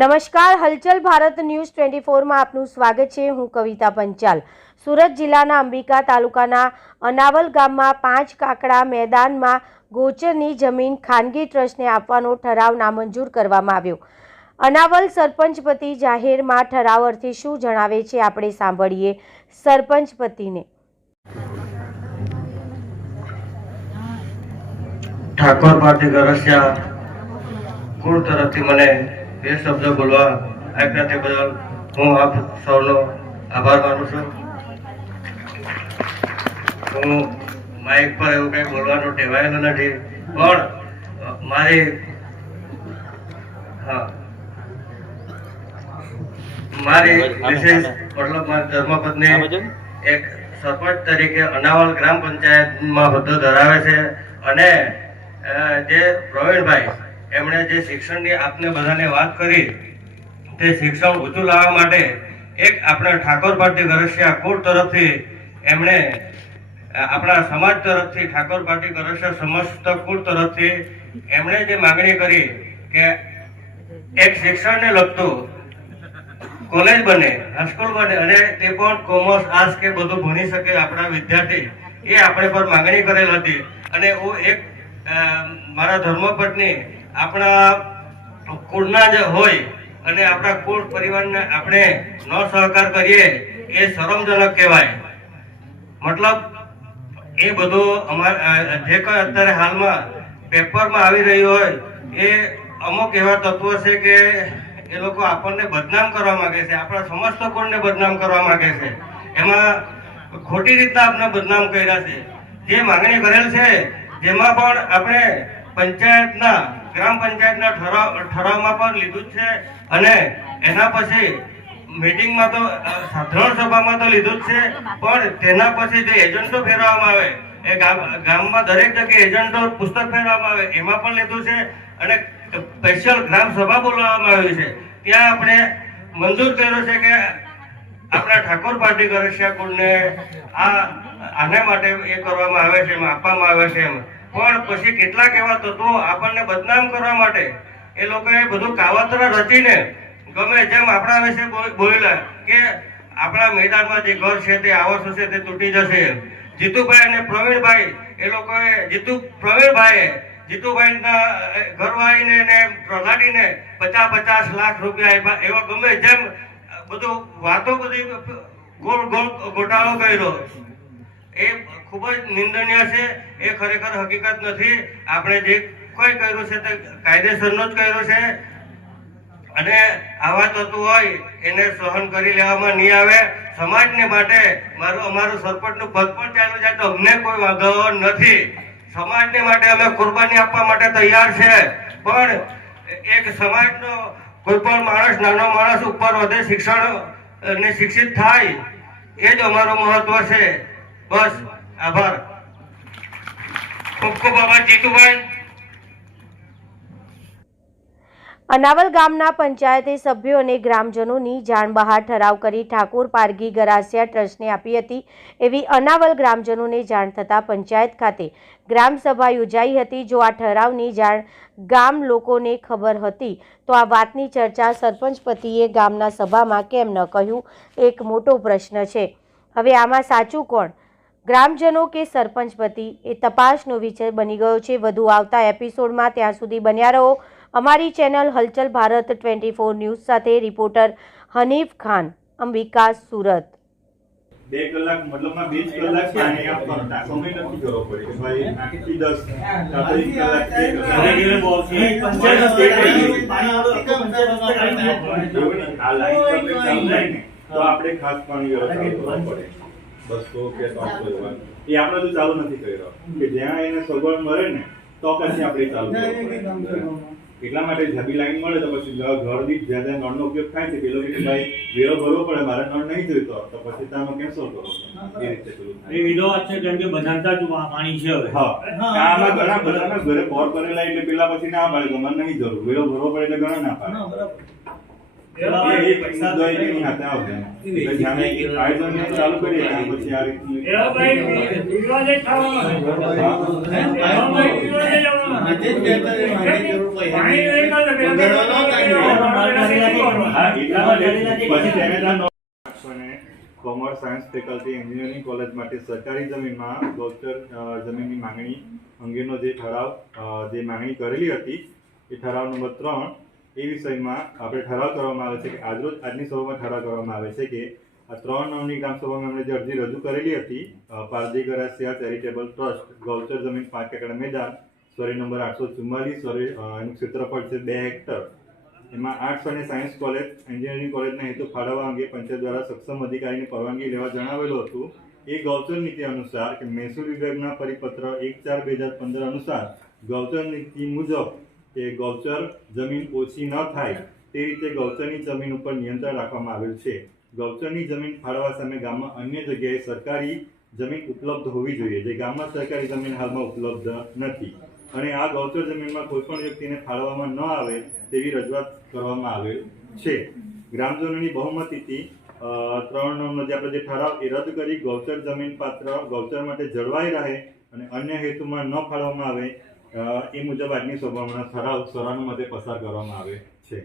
નમસ્કાર, હલચલ Bharat news twenty ફોરમાં આપનું સ્વાગત છે. હું કવિતા પંચાલ. સુરત જિલ્લાના અંબિકા તાલુકાના અનાવલ ગામમાં પાંચ કાકડા મેદાનમાં ગોચરની જમીન ખાનગી ટ્રસ્ટને આપવાનો ઠરાવ નામંજૂર કરવામાં આવ્યો. અનાવલ સરપંચપતિ જાહેરમાં ઠરાવ અર્થે શું જણાવે છે આપણે સાંભળીએ સરપંચપતિને ઠાકોર પાર્ટી ગરસિયા કુળ તરફથી મને બે શબ્દ બોલવા આપ્યા તે બદલ હું આપ સૌનો આભાર માનું છું. હું માઇક પર એવું કંઈ બોલવાનું ટેવાયેલો નથી પણ મારી હા. મારી વિશેષ મતલબ મારી ધર્મપત્ની એક સરપંચ તરીકે અનાવલ ગ્રામ પંચાયતમાં હોદ્દો ધરાવે છે અને જે પ્રવીણભાઈ એમણે જે શિક્ષણની આપને બધાને વાત કરી, તે શિક્ષણ ઊંચું લાવવા માટે એક આપણા ઠાકોર પાર્ટી ગરસિયા કુળ તરફથી એમણે આપણા સમાજ તરફથી, ઠાકોર પાર્ટી ગરસિયા સમસ્ત કુળ તરફથી એમણે જે માંગણી કરી કે એક શિક્ષણને લગતું કોલેજ બને, હાઈસ્કૂલ બને અને તે પણ કોમર્સ, આર્ટ્સ કે બધું ભણી શકે આપણા વિદ્યાર્થી, એ આપણે પર માંગણી કરેલ હતી. અને હું એક મારા ધર્મપત્ની આપણા કુળના જ હોય અને આપણા કુળ પરિવારને આપણે ન સહકાર કરીએ એ શરમજનક કહેવાય. મતલબ એ બધું અમારા જે કંઈ અત્યારે હાલમાં પેપરમાં આવી રહ્યું હોય એ અમુક એવા તત્વો છે કે એ લોકો આપણને બદનામ કરવા માંગે છે, આપણા સમસ્ત કુળને બદનામ કરવા માંગે છે. એમાં ખોટી રીતના આપણે બદનામ કર્યા છે. જે માંગણી કરેલ છે, જેમાં પણ આપણે પંચાયતના ગ્રામ પંચાયતના ઠરાવ, ઠરાવમાં પણ લીધું છે. અને એના પછી મીટિંગમાં તો સાધારણ સભામાં તો લીધું છે. પણ તેના પછી જે એજન્ટો ફેરવવામાં આવે, એ ગામમાં દરેક જગ્યાએ એજન્ટો પુસ્તક ફેરવવામાં આવે, એમાં પણ લીધું છે. અને સ્પેશિયલ ગ્રામ સભા બોલાવવામાં આવી છે. ત્યાં આપણે મંજૂર કર્યો છે કે આપણા ઠાકોર પાર્ટી ગરસિયા કુળને આ, આને માટે એ કરવામાં આવે છે, એમ આપવામાં આવે છે એમ. પણ પછી કેટલાક એવા તત્વો આપણને બદનામ કરવા માટે એ લોકોએ બધું કાવતરા રચીને ગમે જેમ આપણા વિશે બોલેલા કે આપણા મેદાનમાં જે ઘર છે તે આવાસો છે તે તૂટી જશે. જીતુભાઈ અને પ્રવીણભાઈ એ લોકોએ, જીતુ, પ્રવીણભાઈએ જીતુભાઈના ઘરવાળીને ને પ્રહલાદીને પચાસ પચાસ લાખ રૂપિયા એવા ગમે જેમ બધું વાતો બધી ગોળ ગોળ ગોટાળો કર્યો. એ ખૂબ જ નિંદનીય છે. એ ખરેખર હકીકત નથી. આપણે જે કોઈ કર્યું છે તે કાયદેસરનો જ કર્યો છે. અને આવા થતું હોય, એને સહન કરી લેવામાં નહીં આવે. સમાજને માટે મારું, અમારું સરપંચનું પદ પણ ચાલુ જાય તો અમને કોઈ વાંધો નથી. સમાજને માટે અમે કુરબાની આપવા માટે તૈયાર છે. પણ એક સમાજનો કોઈ પણ માણસ, નાનો માણસ ઉપર વધે શિક્ષણ, ને શિક્ષિત થાય, એ જ અમારું મહત્વ છે. બસ. આભાર. ખૂબ ખૂબ આભાર, જીતુભાઈ. અનાવલ ગામના પંચાયતે સભ્યો અને ગ્રામજનોની જાણ બહાર ઠરાવ કરી ઠાકોર પારગી ગરાસિયા ટ્રસ્ટને આપી હતી. એવી અનાવલ ગ્રામજનોને જાણ થતાં પંચાયત ખાતે ગ્રામસભા યોજાઈ હતી. જો આ ઠરાવની જાણ ગામ લોકોને ખબર હતી, તો આ વાતની ચર્ચા સરપંચ પતિએ ગામના સભામાં કેમ ન કહ્યું? એક મોટો પ્રશ્ન છે. હવે આમાં સાચું કોણ? ગ્રામજનો કે સરપંચ પતિ એ તપાસનો વિષય બની ગયો છે. વધુ આવતા એપિસોડમાં ત્યાં સુધી બન્યા રહો. અમારી channel Halchal Bharat twenty four news સાથે રિપોર્ટર હનીફ ખાન. અંબિકા સુરત. બે કલાક મતલબમાં જ કલાક પાણી આપવાના. સમય નથી કરવો પડે. કે ભાઈ આઠથી દસ કાં તો એક કલાક આ લાઈન તો આપણે ખાસ પાણી વ્યવસ્થા કરવો પડે. બસો કે ત્રણસો એવા. એ આપણે હજુ ચાલુ નથી કર્યો. કે જ્યાં એને સગવડ મળે ને તો પછી આપણે ચાલુ એટલા માટે જબી લાઈન મળે તો પછી ઘર દીઠ જ્યાં જ્યાં નળનો ઉપયોગ થાય છે પેલો કે ભાઈ વેરો ભરવો પડે મારે નળ નહીં જોઈતો તો પછી તમે કેન્સલ કરો? એ રીતે પેલું એ વિધો વાત છે કેમ કે બધાને જ પાણી છે હવે. હા. આમાં ઘણા બધાના ઘરે બોર કરેલા એટલે પેલા પછી ના પાડે મને નહીં જરૂર. વેરો ભરવો પડે એટલે ઘણા ના પાડે. પૈસા દોઈ ચાલુ કરીએ ત્યાર પછી આ રીતે એવા ભાઈ વિવાદે એવા ભાઈ વિવાદે જવાનો પછી નો- commerce science faculty engineering college માટે સરકારી જમીનમાં ગૌચર જમીનની માંગણી અંગેનો જે ઠરાવ જે માંગણી કરેલી હતી એ ઠરાવ નંબર ત્રણ એ વિષયમાં આપણે ઠરાવ કરવામાં આવે છે કે આજરોજ આજની સભામાં ઠરાવ કરવામાં આવે છે કે આ ત્રણ નવની ગ્રામસભામાં એમણે જે અરજી રજૂ કરેલી હતી અ, પારધી ગરાસિયા ચેરિટેબલ ટ્રસ્ટ ગૌચર જમીન પાંચ એકડ મેદાન સોરી નંબર આઠસો ચુમ્માલીસ સોરી એનું ક્ષેત્રફળ છે બે હેક્ટર. એમાં આર્ટ્સ અને સાયન્સ કોલેજ એન્જિનિયરિંગ કોલેજના હેતુ ફાળવવા અંગે પંચાયત દ્વારા સક્ષમ અધિકારીની પરવાનગી લેવા જણાવેલું હતું. એ ગૌચર નીતિ અનુસાર કે મહેસૂલ વિભાગના પરિપત્ર એક ચાર બે હજાર પંદર અનુસાર ગૌચર નીતિ મુજબ કે ગૌચર જમીન ઓછી ન થાય તે રીતે ગૌચરની જમીન ઉપર નિયંત્રણ રાખવામાં આવેલ છે. ગૌચરની જમીન ફાળવવા સામે ગામમાં અન્ય જગ્યાએ સરકારી જમીન ઉપલબ્ધ હોવી જોઈએ, જે ગામમાં સરકારી જમીન હાલમાં ઉપલબ્ધ નથી. અને આ ગૌચર જમીનમાં કોઈપણ વ્યક્તિને ફાળવવામાં ન આવે તેવી રજૂઆત કરવામાં આવેલ છે. ગ્રામજનોની બહુમતીથી ત્રણ નવનો જે આપણે જે ઠરાવ એ રદ કરી ગૌચર જમીન પાત્ર ગૌચર માટે જળવાઈ રહે અને અન્ય હેતુમાં ન ફાળવવામાં આવે એ મુજબ આજની સભામણા ઠરાવ સર્વાનુમતે પસાર કરવામાં આવે છે.